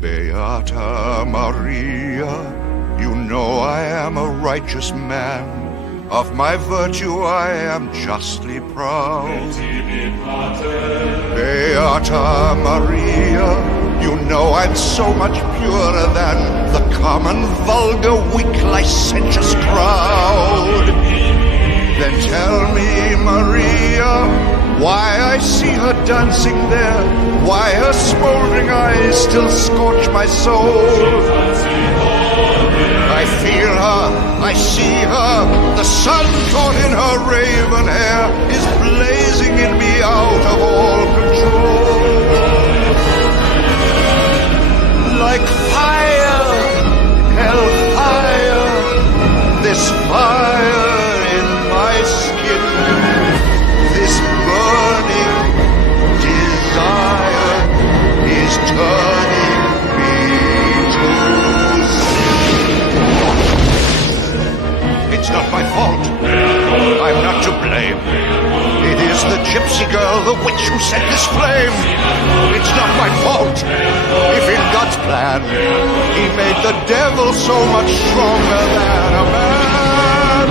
Beata Maria, you know I am a righteous man. Of my virtue I am justly proud. Beata Maria, you know I'm so much purer than the common, vulgar, weak, licentious crowd. Then tell me, Maria, why I see her dancing there, why her smoldering eyes still scorch my soul. I feel her, I see her, the sun caught in her raven hair is blazing in me out of all control. Like fire, hellfire, this fire in my skin, this burning desire is turning me to sin. It's not my fault. I'm not to blame. It is the gypsy girl, the witch who set this flame. It's not my fault. If in God's plan he made the devil so much stronger than a man.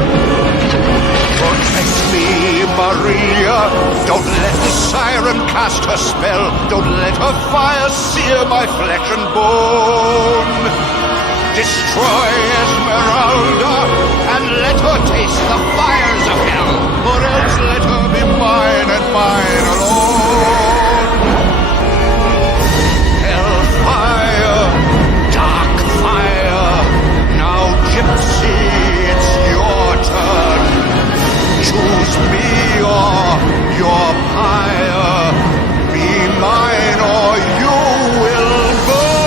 Protect me, Maria. Don't let the siren cast her spell. Don't let her fire sear my flesh and bone. Destroy Esmeralda and let her taste the fires of hell, or else let her be mine and mine alone. Hellfire, dark fire, now gypsy, it's your turn. Choose me or your pyre, be mine or you will burn.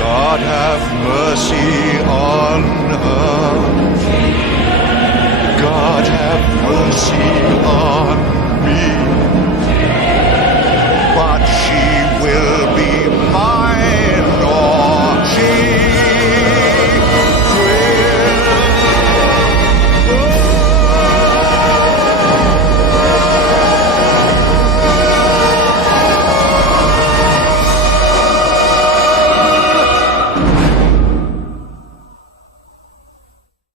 God have mercy on her. God have mercy on